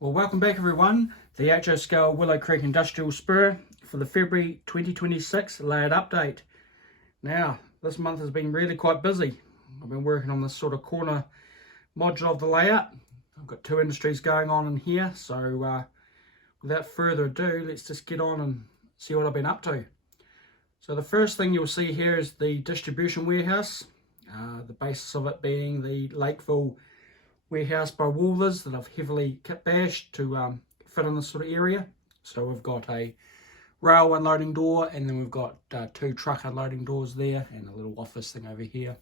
Well, welcome back everyone. The HO Scale Willow Creek Industrial Spur for the February 2026 layout update. Now, this month has been really quite busy. I've been working on this sort of corner module of the layout. I've got two industries going on in here, so without further ado, let's just get on and see what I've been up to. So the first thing you'll see here is the distribution warehouse, the basis of it being the Lakeville warehouse by Woolworths that I've heavily kit bashed to fit in this sort of area. So we've got a rail unloading door, and then we've got two truck unloading doors there, and a little office thing over here.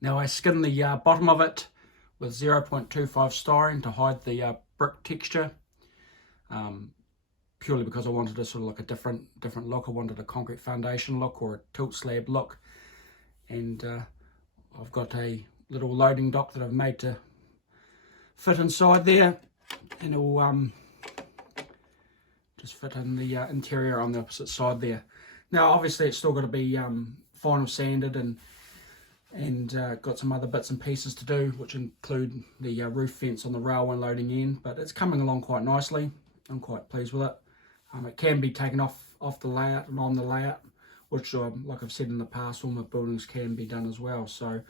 Now I skinned the bottom of it with 0.25 styrene to hide the brick texture, purely because I wanted a sort of like a different look. I wanted a concrete foundation look or a tilt slab look, and I've got a little loading dock that I've made to fit inside there, and it will just fit in the interior on the opposite side there. Now obviously it's still got to be final sanded and got some other bits and pieces to do, which include the roof fence on the rail unloading end, but it's coming along quite nicely. I'm quite pleased with it. It can be taken off the layout and on the layout, which like I've said in the past, all my buildings can be done as well. So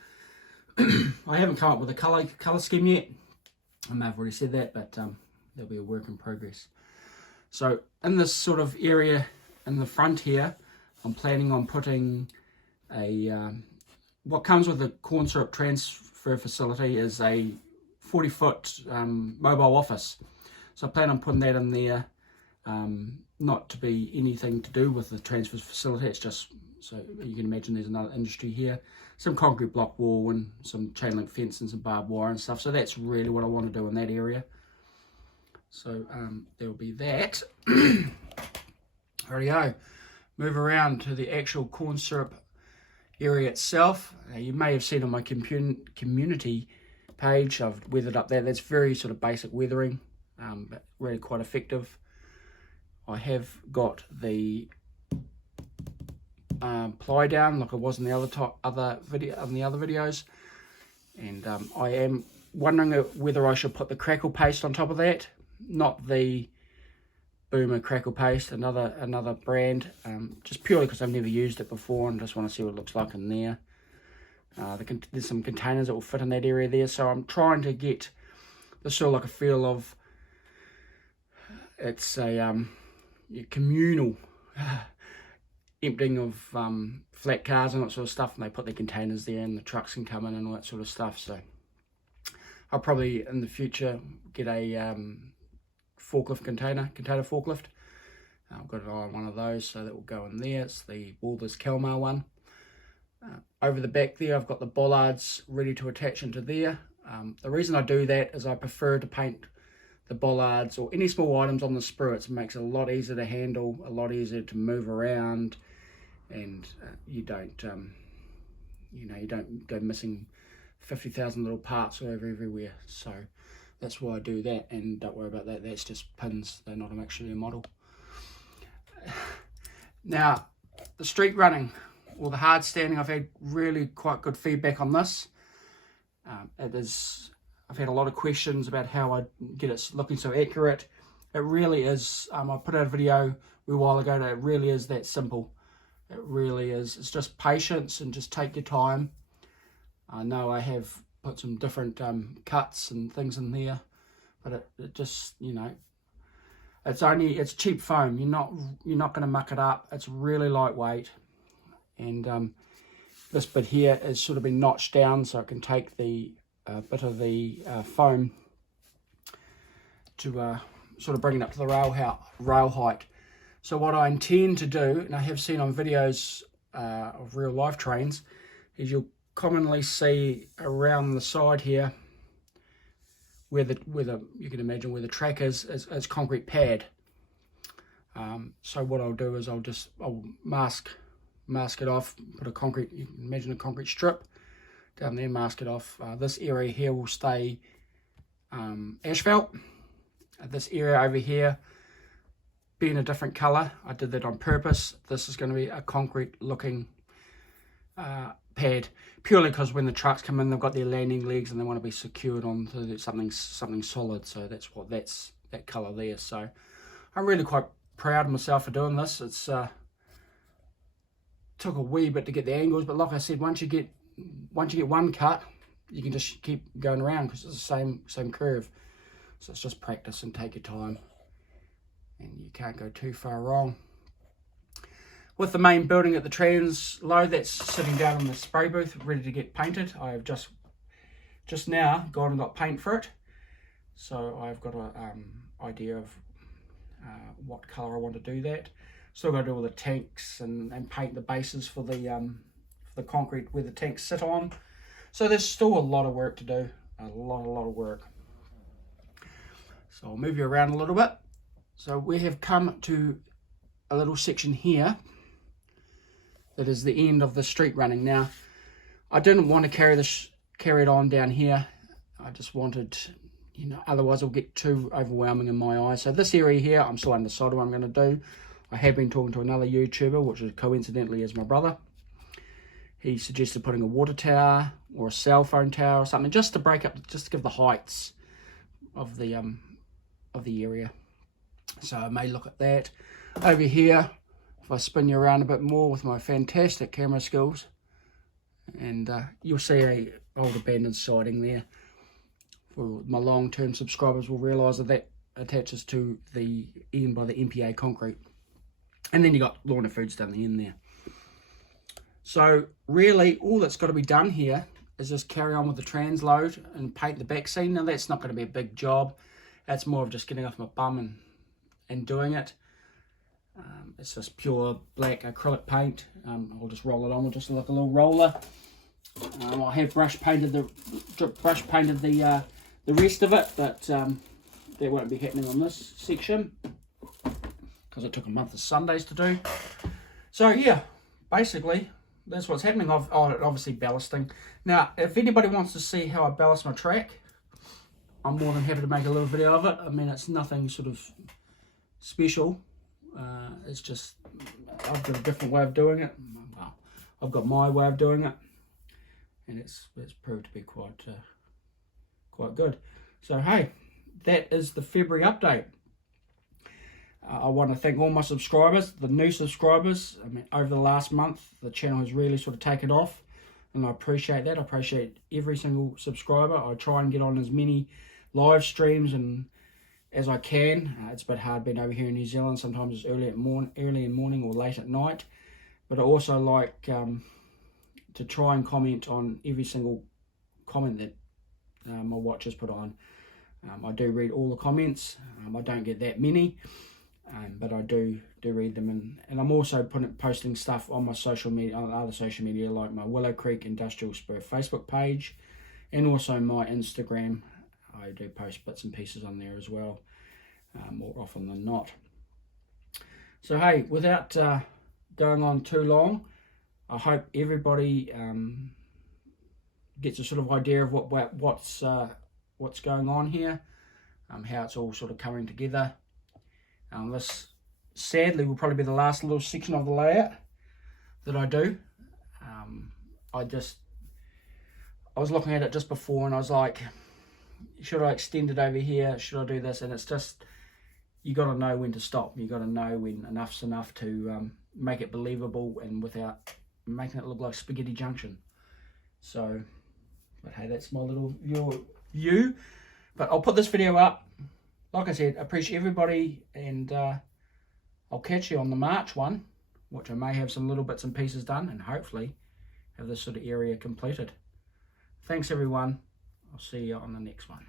I haven't come up with a colour scheme yet. I may have already said that, but there'll be a work in progress. So in this sort of area in the front here, I'm planning on putting a what comes with the corn syrup transfer facility is a 40-foot mobile office. So I plan on putting that in there, not to be anything to do with the transfer facility. It's just so you can imagine there's another industry here, some concrete block wall and some chain link fence and some barbed wire and stuff. So that's really what I want to do in that area. So there will be that. Rightio. Move around to the actual corn syrup area itself. You may have seen on my community page, I've weathered up there. That's very sort of basic weathering, but really quite effective. I have got the ply down like I was in the other videos, and I am wondering whether I should put the crackle paste on top of that, not the Boomer crackle paste, another brand, just purely because I've never used it before and just want to see what it looks like in there. There's some containers that will fit in that area there, so I'm trying to get the sort of like a feel of it's a communal emptying of flat cars and that sort of stuff, and they put their containers there and the trucks can come in and all that sort of stuff. So I'll probably in the future get a forklift container forklift. I've got an eye on one of those, so that will go in there. It's the Woolworths Kalmar one. Over the back there I've got the bollards ready to attach into there. The reason I do that is I prefer to paint the bollards or any small items on the spruits. It makes it a lot easier to handle, a lot easier to move around, and you don't you don't go missing 50,000 little parts all over everywhere. So that's why I do that, and don't worry about that, that's just pins, they're not actually a model. Now the street running or the hard standing, I've had really quite good feedback on this. I've had a lot of questions about how I get it looking so accurate. It really is, I put out a video a while ago that it really is that simple. It really is. It's just patience and just take your time. I know I have put some different cuts and things in there, but it just, it's cheap foam. You're not going to muck it up. It's really lightweight, and this bit here has sort of been notched down so I can take the bit of the foam to sort of bring it up to the rail height. So what I intend to do, and I have seen on videos of real life trains, is you'll commonly see around the side here where you can imagine where the track is concrete pad. So what I'll do is I'll mask it off, put a concrete, you can imagine a concrete strip down there, mask it off. This area here will stay asphalt. This area over here being a different color, I did that on purpose. This is going to be a concrete looking pad, purely because when the trucks come in, they've got their landing legs and they want to be secured onto something solid. So that's that colour there. So I'm really quite proud of myself for doing this. It's took a wee bit to get the angles, but like I said, once you get one cut, you can just keep going around because it's the same curve. So it's just practice and take your time, and you can't go too far wrong. With the main building at the transload that's sitting down in the spray booth ready to get painted, I have just now gone and got paint for it. So I've got an idea of what colour I want to do that. Still got to do all the tanks and paint the bases for the concrete where the tanks sit on. So there's still a lot of work to do, a lot of work. So I'll move you around a little bit. So we have come to a little section here that is the end of the street running. Now, I didn't want to carry it on down here. I just wanted, otherwise it'll get too overwhelming in my eyes. So this area here, I'm still undecided what I'm going to do. I have been talking to another YouTuber, which is coincidentally is my brother. He suggested putting a water tower or a cell phone tower or something, just to break up, just to give the heights of the area. So I may look at that. Over here, if I spin you around a bit more with my fantastic camera skills, and you'll see a old abandoned siding there. For my long-term subscribers will realise that attaches to the end by the MPA concrete. And then you got Lorna Foods down the end there. So really, all that's got to be done here is just carry on with the transload and paint the back scene. Now that's not going to be a big job. That's more of just getting off my bum and doing it. It's just pure black acrylic paint. I'll just roll it on with just like a little roller. I have brush painted the rest of it, but that won't be happening on this section because it took a month of Sundays to do. So yeah, basically that's what's happening. Obviously ballasting. Now, if anybody wants to see how I ballast my track, I'm more than happy to make a little video of it. I mean, it's nothing sort of special. It's just I've got a different way of doing it. Well, I've got my way of doing it, and it's proved to be quite good. So hey, that is the February update. I want to thank all my subscribers, the new subscribers. I mean, over the last month, the channel has really sort of taken off, and I appreciate that. I appreciate every single subscriber. I try and get on as many live streams and as I can. It's a bit hard being over here in New Zealand. Sometimes it's early in morning or late at night. But I also like to try and comment on every single comment that my watchers put on. I do read all the comments. I don't get that many, but I do read them. And I'm also posting stuff on my social media, on other social media, like my Willow Creek Industrial Spur Facebook page, and also my Instagram. I do post bits and pieces on there as well, more often than not. So hey, without going on too long, I hope everybody gets a sort of idea of what's going on here, how it's all sort of coming together. This sadly will probably be the last little section of the layout that I do. I was looking at it just before and I was like, should I extend it over here? Should I do this? And it's just, you got to know when to stop. You got to know when enough's enough to make it believable and without making it look like Spaghetti Junction. So, but hey, that's my little view. But I'll put this video up. Like I said, I appreciate everybody, and I'll catch you on the March one, which I may have some little bits and pieces done, and hopefully have this sort of area completed. Thanks everyone. I'll see you on the next one.